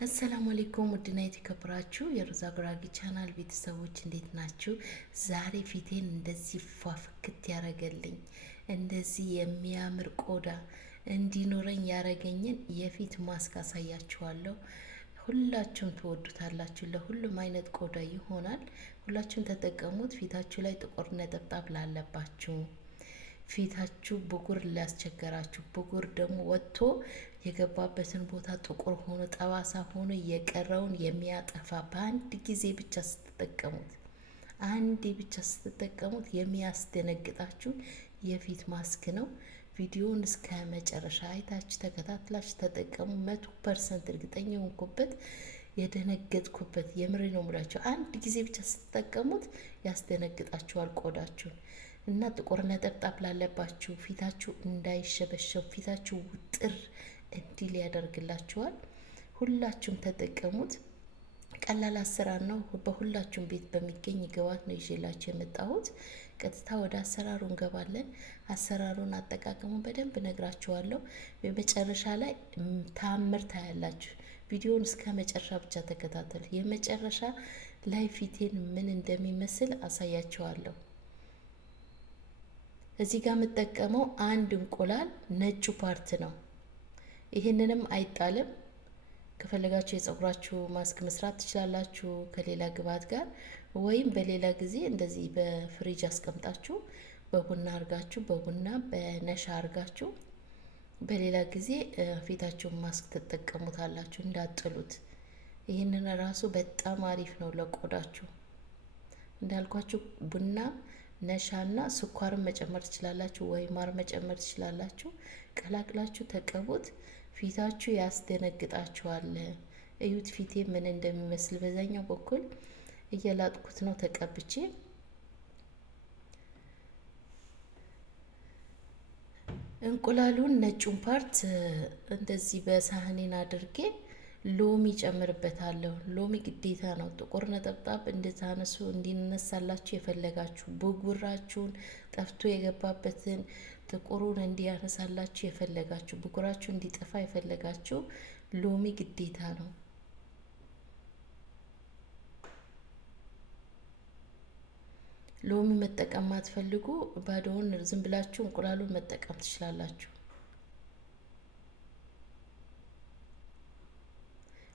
አሰላሙ አለይኩም ውድና የተከበራችሁ የሮዛ ጉራጌ ቻናል ቤተሰቦች እንዴት ናችሁ? ዛሬ ፊቴን እንደዚህ ፏፍክት ያረገልኝ እንደዚህ የሚያምር ቆዳ እንዲኖረኝ ያረገኝን የፊት ማስክ አሳያችኋለሁ። ሁላችሁም ትወዱታላችሁ። ለሁሉም አይነት ቆዳ ይሆናል። ሁላችሁም ተጠቀሙት። ፊታችሁ ላይ ጥቁር ነጠብጣብ ላለባችሁ፣ ፊታችሁ ብጉር ሊያስቸገራችሁ፣ ብጉር ደግሞ ወጥቶ የገባበትን ቦታ ጥቁር ሆኖ ጠባሳ ሆኖ የቀረውን የሚያጠፋ በአንድ ጊዜ ብቻ ስትጠቀሙት የሚያስደነግጣችሁ የፊት ማስክ ነው። ቪዲዮውን እስከ መጨረሻ አይታችሁ ተከታትላችሁ ተጠቀሙ። 100% እርግጠኛ ሆንኩበት፣ የደነገጥኩበት የምሬ ነው የምላችሁ። አንድ ጊዜ ብቻ ስትጠቀሙት ያስደነግጣችኋል ቆዳችሁን እና ጥቁር ነጠብጣብ ላለባችሁ፣ ፊታችሁ እንዳይሸበሸብ፣ ፊታችሁ ውጥር እንዲል ያደርግላችኋል። ሁላችሁም ተጠቀሙት። ቀላል አሰራር ነው። በሁላችሁም ቤት በሚገኝ ግብአት ነው ይዤላችሁ የመጣሁት። ቀጥታ ወደ አሰራሩ እንገባለን። አሰራሩን አጠቃቀሙን በደንብ ነግራችኋለሁ። በመጨረሻ ላይ ታምር ታያላችሁ። ቪዲዮውን እስከ መጨረሻ ብቻ ተከታተሉ። የመጨረሻ ላይ ፊቴን ምን እንደሚመስል አሳያችኋለሁ። እዚህ ጋር የምጠቀመው አንድ እንቁላል ነጩ ፓርት ነው። ይህንንም አይጣልም። ከፈለጋችሁ የፀጉራችሁ ማስክ መስራት ትችላላችሁ ከሌላ ግብአት ጋር፣ ወይም በሌላ ጊዜ እንደዚህ በፍሪጅ አስቀምጣችሁ በቡና አርጋችሁ በቡና በነሻ አርጋችሁ በሌላ ጊዜ ፊታችሁን ማስክ ትጠቀሙታላችሁ። እንዳጥሉት። ይህንን ራሱ በጣም አሪፍ ነው ለቆዳችሁ። እንዳልኳችሁ ቡና ነሻና ስኳርን መጨመር ትችላላችሁ፣ ወይ ማር መጨመር ትችላላችሁ። ቀላቅላችሁ ተቀቡት። ፊታችሁ ያስደነግጣችኋል። እዩት ፊቴ ምን እንደሚመስል። በዛኛው በኩል እየላጥኩት ነው ተቀብቼ። እንቁላሉን ነጩን ፓርት እንደዚህ በሳህኔን አድርጌ ሎሚ ጨምርበታለሁ። ሎሚ ግዴታ ነው። ጥቁር ነጠብጣብ እንድታነሱ እንዲነሳላችሁ የፈለጋችሁ፣ ብጉራችሁን ጠፍቶ የገባበትን ጥቁሩን እንዲያነሳላችሁ የፈለጋችሁ፣ ብጉራችሁ እንዲጠፋ የፈለጋችሁ ሎሚ ግዴታ ነው። ሎሚ መጠቀም ማትፈልጉ ባዶውን ዝም ብላችሁ እንቁላሉን መጠቀም ትችላላችሁ።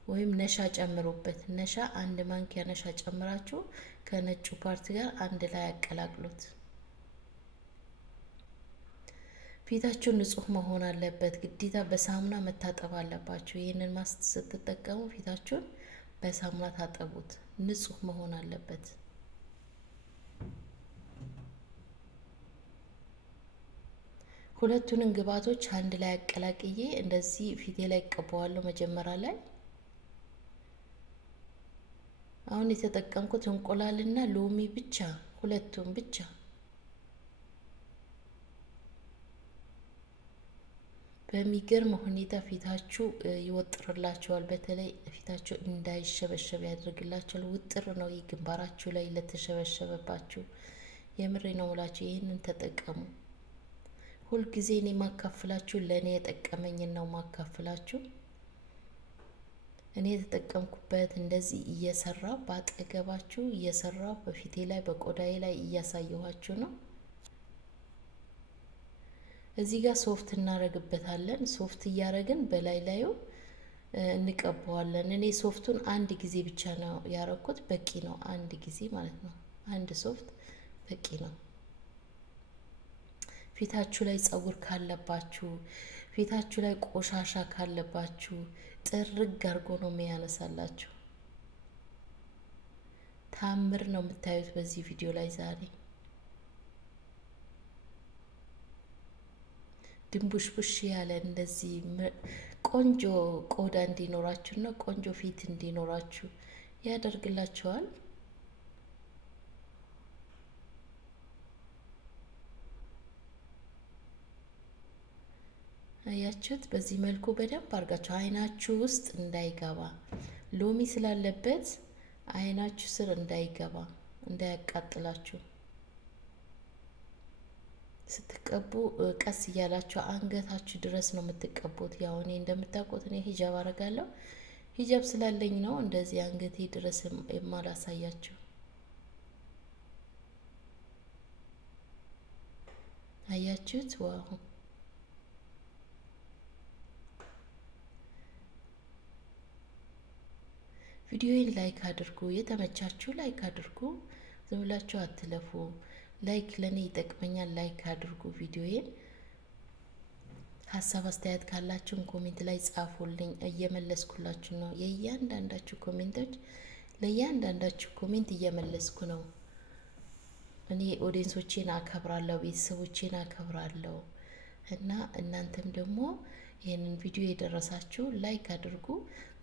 ወይም ነሻ ጨምሩበት። ነሻ አንድ ማንኪያ ነሻ ጨምራችሁ ከነጩ ፓርት ጋር አንድ ላይ አቀላቅሉት። ፊታችሁ ንጹህ መሆን አለበት። ግዴታ በሳሙና መታጠብ አለባችሁ። ይህንን ማስክ ስትጠቀሙ ፊታችሁን በሳሙና ታጠቡት። ንጹህ መሆን አለበት። ሁለቱንም ግብአቶች አንድ ላይ አቀላቅዬ እንደዚህ ፊቴ ላይ እቀባዋለሁ መጀመሪያ ላይ። አሁን የተጠቀምኩት እንቁላልና ሎሚ ብቻ፣ ሁለቱም ብቻ። በሚገርም ሁኔታ ፊታችሁ ይወጥርላችኋል። በተለይ ፊታችሁ እንዳይሸበሸብ ያደርግላችኋል። ውጥር ነው ግንባራችሁ ላይ ለተሸበሸበባችሁ። የምሬ ነው ሙላችሁ። ይህንን ተጠቀሙ። ሁልጊዜ እኔ ማካፍላችሁ ለእኔ የጠቀመኝን ነው ማካፍላችሁ። እኔ የተጠቀምኩበት እንደዚህ እየሰራው ባጠገባችሁ እየሰራው በፊቴ ላይ በቆዳዬ ላይ እያሳየኋችሁ ነው። እዚህ ጋር ሶፍት እናረግበታለን። ሶፍት እያረግን በላይ ላዩ እንቀባዋለን። እኔ ሶፍቱን አንድ ጊዜ ብቻ ነው ያረኩት፣ በቂ ነው። አንድ ጊዜ ማለት ነው። አንድ ሶፍት በቂ ነው። ፊታችሁ ላይ ፀጉር ካለባችሁ፣ ፊታችሁ ላይ ቆሻሻ ካለባችሁ ጥርግ አርጎ ነው የሚያነሳላችሁ። ታምር ነው የምታዩት በዚህ ቪዲዮ ላይ ዛሬ። ድንቡሽቡሽ ያለ እንደዚህ ቆንጆ ቆዳ እንዲኖራችሁና ቆንጆ ፊት እንዲኖራችሁ ያደርግላችኋል። አያችሁት? በዚህ መልኩ በደንብ አርጋችሁ አይናችሁ ውስጥ እንዳይገባ፣ ሎሚ ስላለበት አይናችሁ ስር እንዳይገባ፣ እንዳያቃጥላችሁ ስትቀቡ ቀስ እያላችሁ አንገታችሁ ድረስ ነው የምትቀቡት። ያው እኔ እንደምታውቁት እኔ ሂጃብ አረጋለሁ። ሂጃብ ስላለኝ ነው እንደዚህ አንገቴ ድረስ የማላሳያችሁ። አያችሁት? ዋው! ቪዲዮዬን ላይክ አድርጉ። የተመቻችሁ ላይክ አድርጉ። ዝም ብላችሁ አትለፉ። ላይክ ለኔ ይጠቅመኛል። ላይክ አድርጉ ቪዲዮዬን። ሀሳብ አስተያየት ካላችሁን ኮሜንት ላይ ጻፉልኝ፣ እየመለስኩላችሁ ነው። የእያንዳንዳችሁ ኮሜንቶች ለእያንዳንዳችሁ ኮሜንት እየመለስኩ ነው። እኔ ኦዲየንሶቼን አከብራለሁ፣ ቤተሰቦቼን አከብራለሁ እና እናንተም ደግሞ ይህንን ቪዲዮ የደረሳችሁ ላይክ አድርጉ።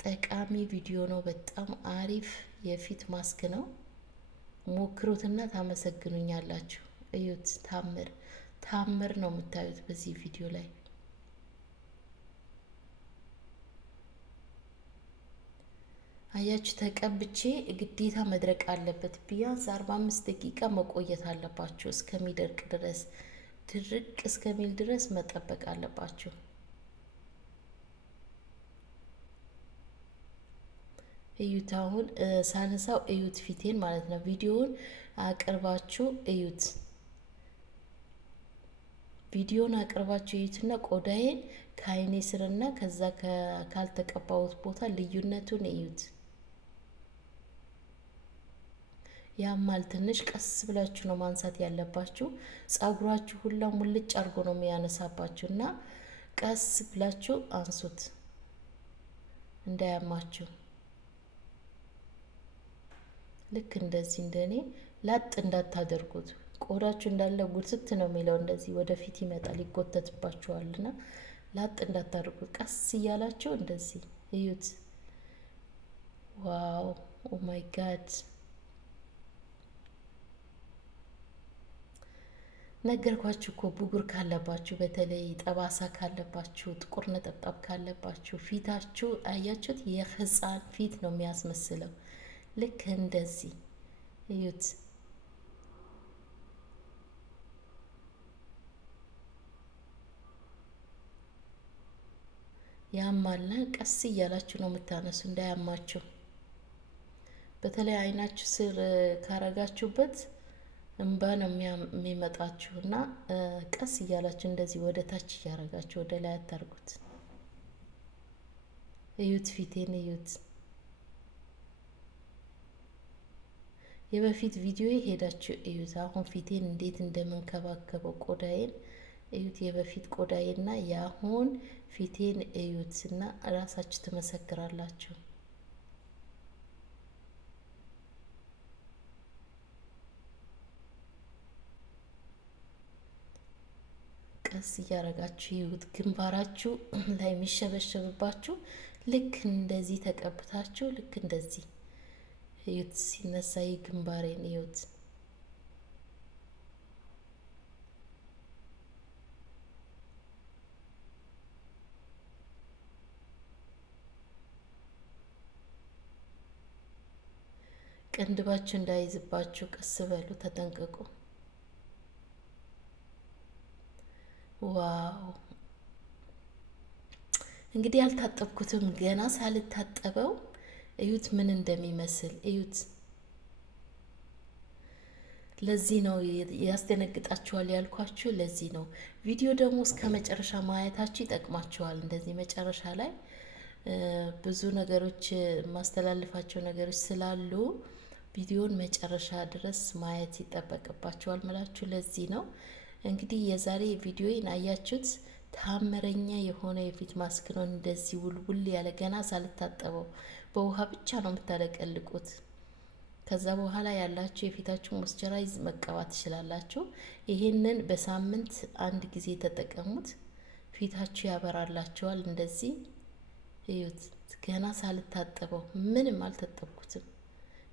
ጠቃሚ ቪዲዮ ነው። በጣም አሪፍ የፊት ማስክ ነው። ሞክሩትና ታመሰግኑኛላችሁ። እዩት። ታምር ነው የምታዩት በዚህ ቪዲዮ ላይ። አያችሁ፣ ተቀብቼ ግዴታ መድረቅ አለበት። ቢያንስ 45 ደቂቃ መቆየት አለባችሁ። እስከሚደርቅ ድረስ ድርቅ እስከሚል ድረስ መጠበቅ አለባችሁ። እዩት። አሁን ሳነሳው እዩት፣ ፊቴን ማለት ነው። ቪዲዮውን አቅርባችሁ እዩት። ቪዲዮን አቅርባችሁ እዩትና ቆዳዬን ከአይኔ ስርና ከዛ ካልተቀባሁት ቦታ ልዩነቱን እዩት። ያማል። ትንሽ ቀስ ብላችሁ ነው ማንሳት ያለባችሁ። ጸጉራችሁ ሁላ ሙልጭ አድርጎ ነው የሚያነሳባችሁ እና ቀስ ብላችሁ አንሱት እንዳያማችሁ። ልክ እንደዚህ እንደኔ ላጥ እንዳታደርጉት። ቆዳችሁ እንዳለ ጉትት ነው የሚለው፣ እንደዚህ ወደፊት ይመጣል፣ ይጎተትባችኋልና ላጥ እንዳታደርጉት። ቀስ እያላችሁ እንደዚህ እዩት። ዋው! ኦ ማይ ጋድ! ነገርኳችሁ እኮ። ብጉር ካለባችሁ፣ በተለይ ጠባሳ ካለባችሁ፣ ጥቁር ነጠብጣብ ካለባችሁ ፊታችሁ አያችሁት፣ የህፃን ፊት ነው የሚያስመስለው። ልክ እንደዚህ እዩት። ያማልና ቀስ እያላችሁ ነው የምታነሱ እንዳያማችሁ። በተለይ አይናችሁ ስር ካረጋችሁበት እንባ ነው የሚመጣችሁ እና ቀስ እያላችሁ እንደዚህ ወደ ታች እያረጋችሁ ወደ ላይ አታርጉት። እዩት፣ ፊቴን እዩት። የበፊት ቪዲዮ ሄዳችሁ እዩት። አሁን ፊቴን እንዴት እንደምንከባከበው ቆዳዬን እዩት። የበፊት ቆዳዬና የአሁን ፊቴን እዩት እና ራሳችሁ ትመሰክራላችሁ። ቀስ እያረጋችሁ ይዩት። ግንባራችሁ ላይ የሚሸበሸብባችሁ ልክ እንደዚህ ተቀብታችሁ ልክ እንደዚህ እዩት። ሲነሳ ግንባሬን እዩት። ቅንድባችሁ እንዳይዝባችሁ ቀስ በሉ፣ ተጠንቀቁ። ዋው! እንግዲህ ያልታጠብኩትም ገና ሳልታጠበው እዩት ምን እንደሚመስል እዩት። ለዚህ ነው ያስደነግጣችኋል ያልኳችሁ። ለዚህ ነው ቪዲዮ ደግሞ እስከ መጨረሻ ማየታችሁ ይጠቅማችኋል። እንደዚህ መጨረሻ ላይ ብዙ ነገሮች ማስተላለፋቸው ነገሮች ስላሉ ቪዲዮን መጨረሻ ድረስ ማየት ይጠበቅባችኋል ምላችሁ። ለዚህ ነው እንግዲህ የዛሬ ቪዲዮን አያችሁት። ታምረኛ የሆነ የፊት ማስክ ነው። እንደዚህ ውልውል ያለ ገና ሳልታጠበው በውሃ ብቻ ነው የምታለቀልቁት። ከዛ በኋላ ያላችሁ የፊታችሁ ሞይስቸራይዝ መቀባት ትችላላችሁ። ይሄንን በሳምንት አንድ ጊዜ ተጠቀሙት። ፊታችሁ ያበራላችኋል። እንደዚህ እዩት። ገና ሳልታጠበው ምንም አልታጠብኩትም።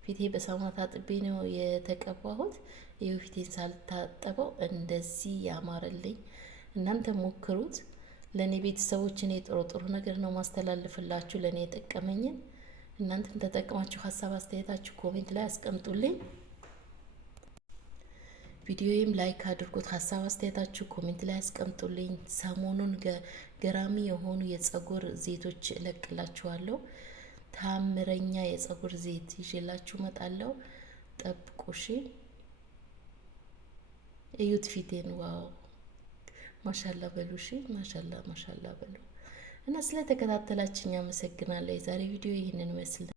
ፊቴ በሳሙና ታጥቤ ነው የተቀባሁት። ይሄው ፊቴን ሳልታጠበው እንደዚህ ያማረልኝ። እናንተ ሞክሩት። ለኔ ቤተሰቦች እኔ ጥሩ ነገር ነው ማስተላለፍላችሁ፣ ለኔ የጠቀመኝን። እናንተም ተጠቅማችሁ ሀሳብ አስተያየታችሁ ኮሜንት ላይ አስቀምጡልኝ። ቪዲዮዬም ላይክ አድርጉት። ሀሳብ አስተያየታችሁ ኮሜንት ላይ አስቀምጡልኝ። ሰሞኑን ገራሚ የሆኑ የጸጉር ዘይቶች እለቅላችኋለሁ። ታምረኛ የጸጉር ዘይት ይዤላችሁ እመጣለሁ። ጠብቁሽ። እዩት ፊቴን። ዋው ማሻላ በሉ። እሺ ማሻላ በሉ። እና ስለተከታተላችሁኝ አመሰግናለሁ። የዛሬ ቪዲዮ ይህንን መስል